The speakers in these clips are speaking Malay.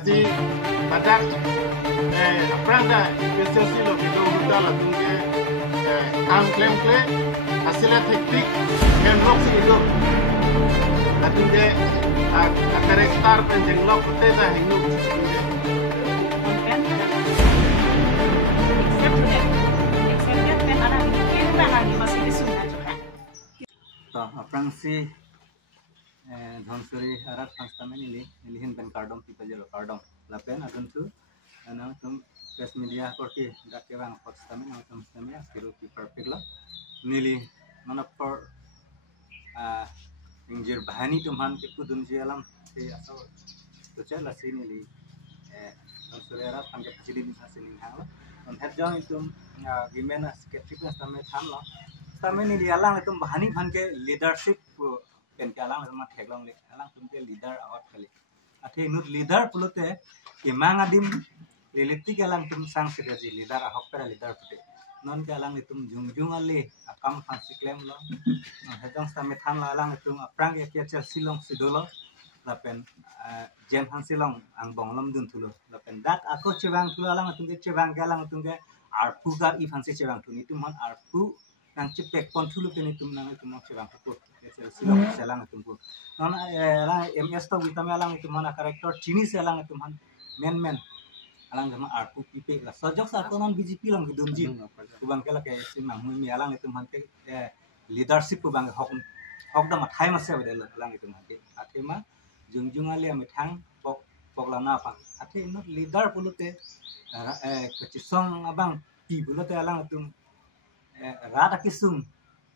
Si badak pranda spesiasi lo kita udah lakukan klaim hasilnya teknik handlock itu lakukan karakter penjenglok kita dah hidup Aprangsi Dhonsuri arat pastamen ilihin ben kardom tipe jelo kardom lapen aguntu ana tum press media korti dakewang pastamen atum stamia siru ki perfect lo nili mana por injir bahani tumhan ke kudun jelam te asal to chala sinili Dhonsuri arat pangke pachidi hasilin halo on hedjong itum gimena skeptiknya stamen thamlo stamen ini alang itum bahani pangke leadership pen kalang sama teglong le alang tumke leader awat kali ate nut leader pulute imang adim relatik alang tum sang sedaji leader ahok pera leader pute non ke alang itum jungjung ale akam fansi claim lo hedong stame tham la alang itum aprang ya kia silong sidolo lapen jen han silong ang bonglom dun tulo lapen dat ako cewang tulo alang tumke cewang galang tumke arpu gar i fansi cewang tuni tum han arpu nang cepek kontulu penitum nang itum cewang tulo silong selang itu pun, non alang MS to kita alang itu mana karakter Chinese selang itu man men alang sama arpu pipe lah sojok satu non BJP lang gidunji, kubang kela kayak si mangmi alang itu man leadership kubang hok dah matai masih ada alang itu man ate mah jungjung alia metang pok lana apa ate not leader pulute kecisong abang pi pulute alang itu rada kisung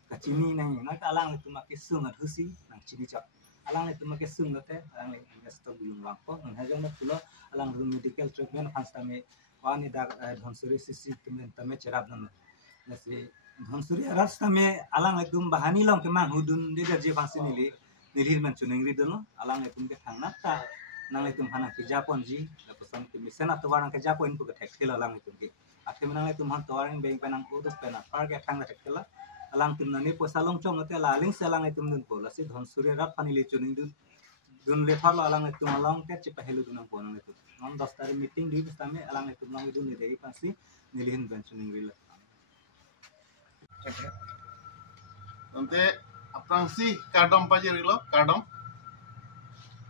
kacini nang nak alang itu make sung husi nang cini cak alang itu make sung nate alang investor belum langko nang hajong nak pula alang medical treatment hanstame wani dak Dhonsuri sisi kemen tame cerap nan nasi Dhonsuri aras tame alang itu bahani long kemang hudun dia je pasti nilil mencuning ridon alang itu ke thangna ta nang itu hana ke japon ji lapasan ke misen atau warang ke japon pu ke tekil alang itu ke akhir nang itu man tawaring beng penang utus penang par ke thangna tekil alang tim nani posa long chong ate laling selang itum dun pola si Dhonsuri rat panile chuning dun lefar alang itum alang ke cepa helu dunang ponang itu non dostari meeting di bestame alang itum lang dun nidei pasti nilihin ben chuning rila nanti aprangsi kardom pajeri lo kardom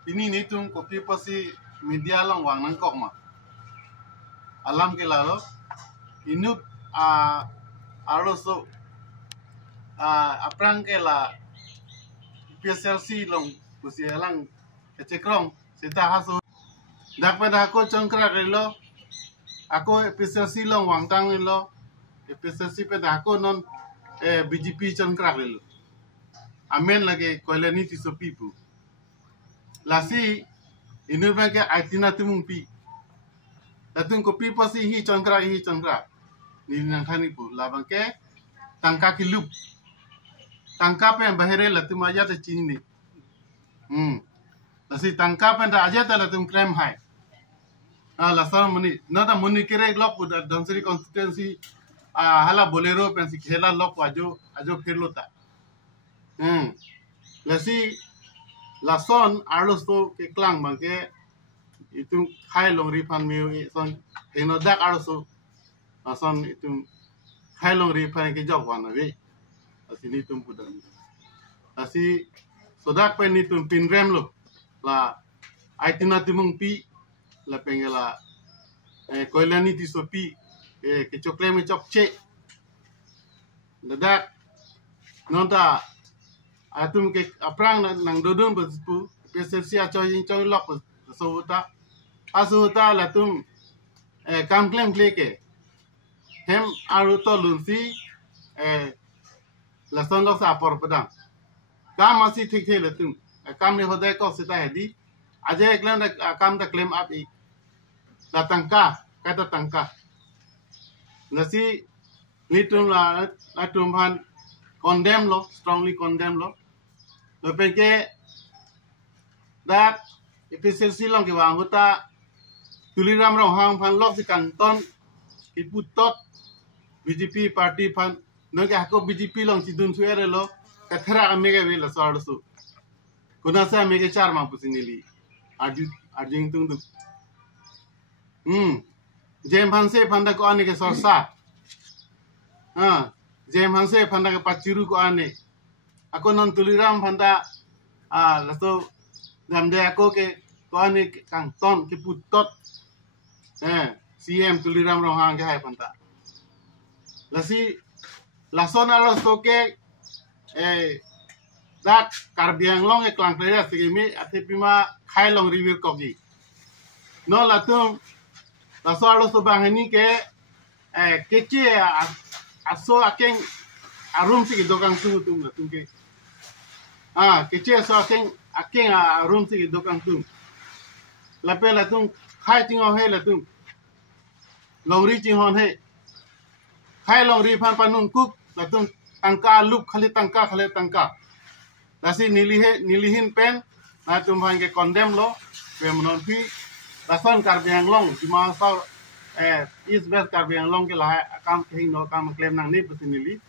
ini nitung kopi pasi media long wang nangkok ma alam ke lalo inut aroso aprang ke la PSLC long kusi alang kecekrong sita haso dak pada aku congkrak lo aku PSLC long wangtang lo PSLC pada aku non BJP congkrak lo amen lagi koloni ti sopipu lasi inu bangke aitina tumung pi datung kopi pasi hi congkrak ni nang thani pu la bangke tangka kilup tangkap yang bahire latum aja te cini nasi tangkap yang aja te latum klaim hai lasar muni nada muni kere lok udah Dhonsuri constituency hala bolero pensi khela lok ajo khelo ta lasi lason arlos to ke klang bangke itu khai long rifan miu son henodak arlos lason itu khai long rifan ke jawab we asini tum pudan asi sodak pen ni tum pinrem lo la aitina timung pi la pengela koilani ti sopi ke chokle me chokche dadak nonta atum ke aprang nang dodon besu PSLC acho yin choy lok sowuta asuta la tum kam klem kleke hem aruto lunsi lason lo sa por pedang kam masih ठीक थे लेकिन काम ने होता है को सिता है दी अजय क्लेम काम ता क्लेम आप ई la tangka kata tangka nasi nitum la atum han condemn lo strongly condemn lo peke dak PSLC long ke wang hota tuliram rong hang phan lok si kanton iputot BJP party phan nang ka ko BJP long si dun suere lo kathara amege we la sarsu kuna sa amege char ma pusinili arjing tung du Jem Hanse panda ko ane ke sorsa. Jem Hanse panda ke paciru ko ane. Ako non tuliram panda lato damde ako ke ko ane kang ton ke putot. CM tuliram rohang ke hai panda. Lasi lason alos to ke dak karbiang long e klang plera sigimi ate pima khai long review kogi. No latum laso alos to bangani ke kece aso akeng arum sigi dokang tu latum ke kece aso akeng arum sigi dokang tu lape latum khai tingo he latum long ri tinghon he khai long ri pan panun kuk latum tangka lup khali tangka lasi nilihin pen na tum bang ke condemn lo pe monon pi lason karbiang long cuma sao is best karbiang long ke lah kam kehin no kam claim nang ni pusinili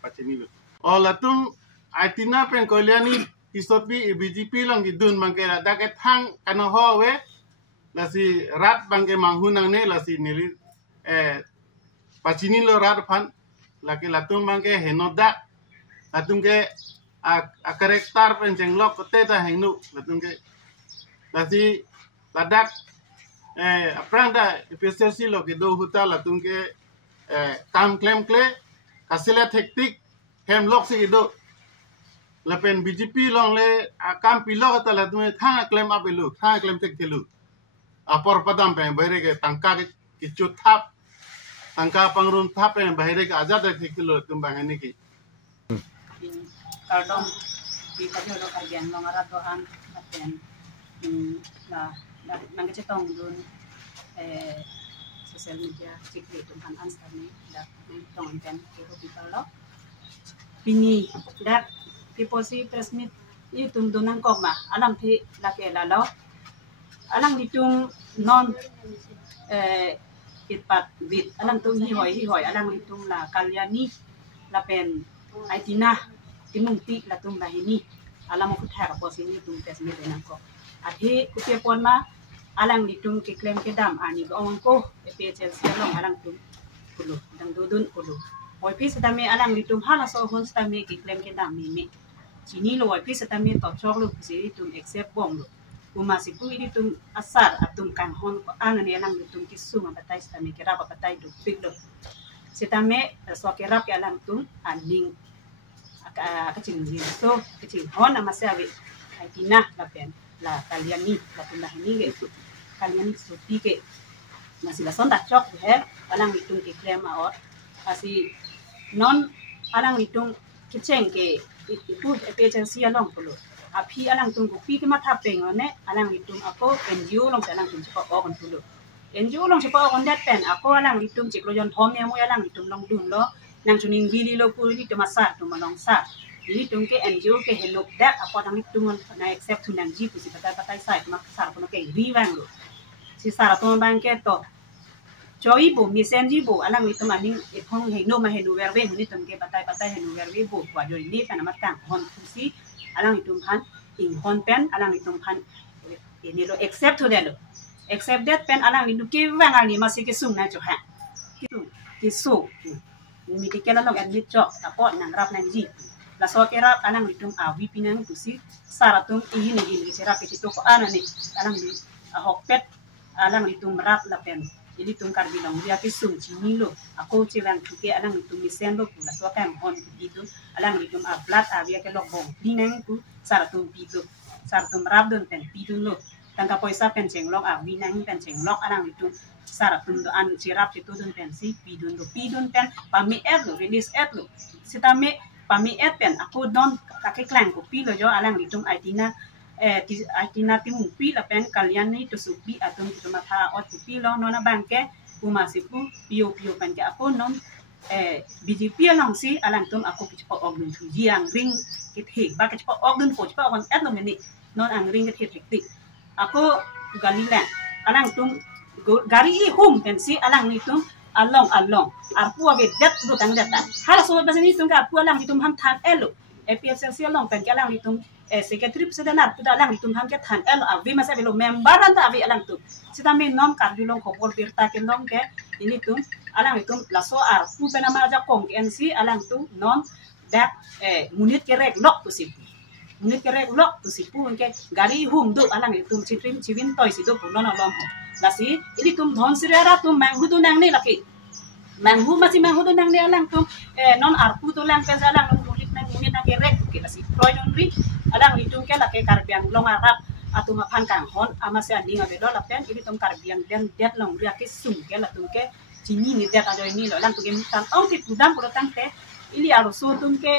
pachini o latum aitina pen koliani isopi BJP long gidun bangke da ke thang kana ho we lasi rat bangke manghunang ne lasi nili pachini lo rat phan laki latum bangke henoda latum ke a karakter penjenglok kote ta hengnu latum ke lasi ladak aprang da efisiensi lo ke do huta latum ke kam claim kle kasila hektik hemlok si do lapen BJP long le kam pilok ta latum thang claim abelu thang claim tek kelu apor padam pe bare ke tangka ke chuthap tangka pangrun thap pe bare ke azad tek kelu tum bangani ki Kardom di kajo karbian long arat dohan aten na nangcetong dun social media cikli tuhan ansani dak tong pen ke hospital lo pini dak piposi transmit itum dunang koma alam thi lake lalo alang ditung non itpat bit alang tung hi hoi alang ditung la kalyani la pen aitina timungti la tum bahini alam ko thara posini tum transmit nang ko athi kupia pon ma alang ditung ke claim ke dam ani ko ko PHL long alang tum kulu dang dudun kulu oi pi setame alang ditung hala so hon setame ke claim ke dam mi chini lo oi pi setame to chok lu si tum accept bom lu kuma si pu ini tum asar atum kan hon ko anani alang ditung ki suma batai setame ke rapa batai du pik do setame so ke rap ke alang tum aning kecil so kecil hon amasawi aitina lapen la kaliani la tunda ini ke kaliani suti ke masih la sonda chok he alang ditung ke claim or asi non alang ditung kiceng ke itu emergency along pulu api alang tung pi ke mata pengone alang ditung ako NGO long alang tung cepat organ pulu NGO long cepat organ dat pen ako alang ditung cik lojon thom ya mo alang ditung long dun lo nang chuning bili lo pulu ni temasa tu malong sa ini tungke NGO ke helok dak apa nang tungon na accept tu nang ji pusi patai sai mak sar kono ke riwang lo si sar to bang ke to choi bu mesenji bu alang ni tamaning e thong he no ma he no werwe ni tungke patai he no werwe bu kwa joi ni kana matang hon pusi alang ni tung han ing hon pen alang ni tung han ini lo accept to de lo accept that pen alang ni ke wang ani masih ke sung na jo ha ki su mi ke kala long admit jo apo nang rap nang ji la so kera alang ditung awi pinang pusi saratung ini cerah ke situ ko anani alang di hokpet alang ditung rat la pen ili tung karbilang dia ke sung chini lo ako chilang tuke alang ditung misen lo la so kam hon itu alang ditung ablat avia ke lok bong pinang ku saratung pitu saratung rap don pen pitu lo tangka poisa pen cenglok awi nang pen cenglok alang ditung saratung do an cirap situ don pen si pidun pen pami ad lo release ad lo sitame pami pen aku don kakek klan ko pi lo jo alang ditung aitina timu pi la pen kalian ni to supi atum to mata ot pi lo nona bangke kuma sipu pio pen ke aku non BJP long si alang tum aku kichpo ogun tu jiang ring kit he ba kichpo ogun po kichpo ogun et lo meni non ang ring kit tik aku galilan alang tum gari i hum pen si alang ni tum along arpu ave det do tang data hala so ba ni tung arpu alang itum ham than elo PSLC long pen ke alang litum secretary sedanar puda alang litum ham ke than el avi masa belo membaran ta avi alang tu sita me nom kar dilong khobor birta ke long ke ini tu alang litum laso ar pu penama aja kong NC alang tu non dak munit ke rek lok tu sipu munit ke rek lok tu sipu ke gari hum du alang litum citrim civin toy sido punon lom lasi ini tum dhon sirara tum manghu tu nang ni laki manghu masih manghu tu nang ni alang tum non arpu tu lang ke alang munit nang ke rek ke lasi proy non ri alang litum ke laki karbiang long arab atau mapan kang hon amase anding abelo lapen ini tum karbiang dan det long ria ke sum ke la tum ke cini ni det ajo ini lo lang tu ke tan au ti pudam puro tang te ili aro so tum ke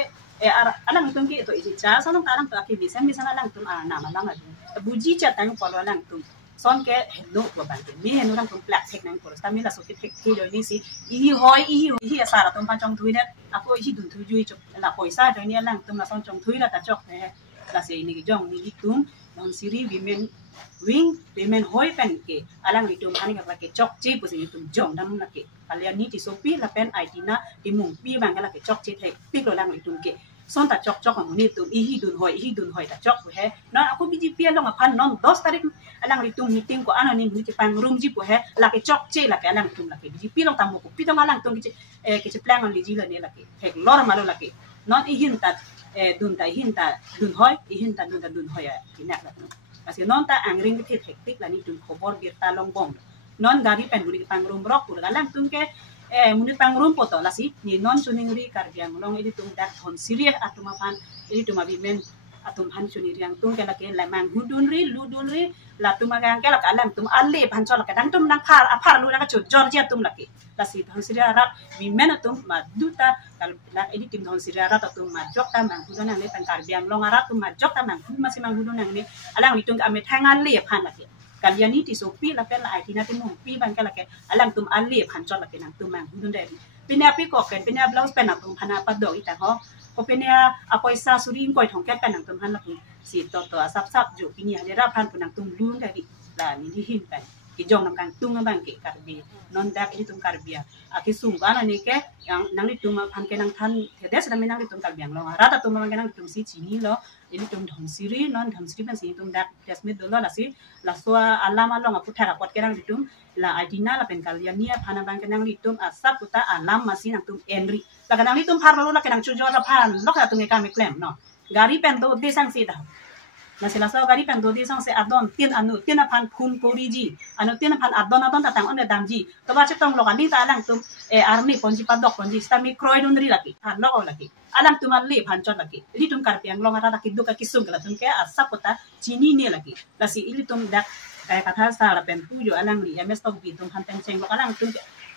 alang tum ke itu isi cha sonong tarang tu aki bisa alang tum nama lang adu buji cha tang polo alang tum son ke hello ko bangke mi henu lang tum plak tek nang polo tami la so ke tek ki do ni si ihi asara tum pan chong thui net ako ihi dun thui jui chok la poisa do ni alang tum la son chong thui la ta chok ne la se ni jong ni tum non siri women hoi pen ke alang litum ani ka ke chok chi pu si tum jong dam la ke kalian ni ti sopi la pen aitina di mung pi bang la ke chok chi thek pi lo lang litum ke son ta chok ko ni tum ihi dun hoi ta chok he non aku biji pi long apan non 2 tarik alang litum meeting ko ano ni ti pang room ji pu he la ke chok chi la ke alang tum la ke biji pi long tamu ko pi tong alang tum ke plan on li ji la ne la ke hek lor malo la ke non ihin ta dun hoi ya kinak la kasi non ta angring ke hektik la ni dun khobor bir ta long bong non gari pen guri pang room brok pur galang tum ke munit pang room poto la si ni non chuning ri karbiang long idi tum dak thon serious atuma pan idi tuma bimen atum han chuni riang tum ke la ke la mang ludun ri la tuma gang ke la kalang tum alle pan chol ka dang tum nang phar lu na ka chut georgia tum la ke la si thon serious rat bimen atum ma duta kal la idi tim thon serious rat atum ma jok ta mang hudon nang le tang karbiang long arat tum ma jok ta mang masih mang hudon nang ni alang litung ka me thangan le pan la ke kalian ni ti sopi la pen la aitina ti mung pi ban ka la ke alang tum alle pan chol la ke nang tum mang hudon de pinya pi ko ken pinya blouse pen atum phana pa do ita ho ko pinya apoi sa suri koi thong ke pen nang tum han la pu si to sap ju pinya de ra phan pu nang tum lun da di la ni di hin pen ki jong nang kang tung bang ke karbi non dak ini tum karbia aki sung bana ni ke yang nang di tum phan ke nang than thedes na minang di tum karbiang lo rata tum mang ke nang tum si chini lo ini tum dhom siri non dhom siri ban si tum dak jasmit do la si la soa alama lo ngapu thara kwat ke nang di tum la adina la pen kalian ni phana bang ke nang di tum asap puta alam masih nang tum enri la ke nang di tum phar lo la ke nang chujo la phan lo ka tum ke kam klem no gari pen do de sang si da na sila sa gari pen do di sang se adon tin apan phun poriji anu tin apan adon tatang on damji to ba chetong lo kali ta lang tum army ponji padok ponji stami kroy dun ri laki han lo laki alam tum ali phan chot laki li tum karpiang long ara laki duka kisung kala tum ke asapota chini ne laki lasi ili tum dak katha sa la pen puyo alang li ms tok bi tum han ten cheng lo alang tum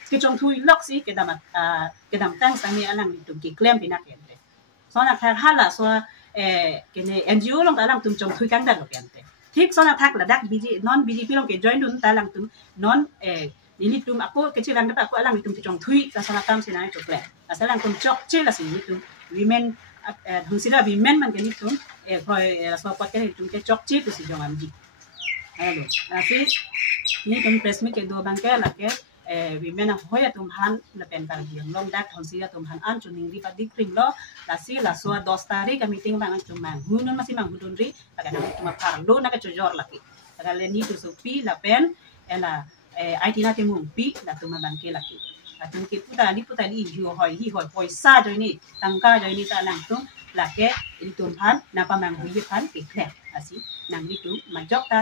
ke chong thui lok si ke dam tang sang ni alang li tum ki claim pina ke so na kha hala so ke ne NGO long alang tum chong thui kang da lo pen te thik so na thak la dak biji non biji pi long ke join dun ta lang tum non ini tum aku kecil lang aku alang tum chong thui sa sana tam sinai chok le asalang tum chok che la si tum women hung sira women man ke ni tum boy so pat ke tum ke chok che tu si jong am ji hello asi ni tum press me ke do bang ke la ke women a hoya tum han la pen kar diam long dak hung sira tum han an chuning ri pa dik krim lo la si la so 2 tarik ka meeting bang tum mang hunun masih mang hudun ri la ka tum par lo na ka chojor la ki la le ni tu so pi la pen ela IT na ti mung pi la tu mabang ke laki atun ki puta li hi hoi poisa jo ni tangka jo ni ta lang tu la ke il tum han na pa mang hui phan ke khle asi nang ni tu ma jok ta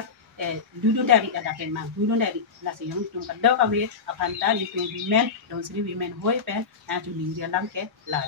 dudu dari ada ken mang dudu dari la se yong tum ka do ka we apan ta ni tu women don sri women hoi pen na tu ni lang ke la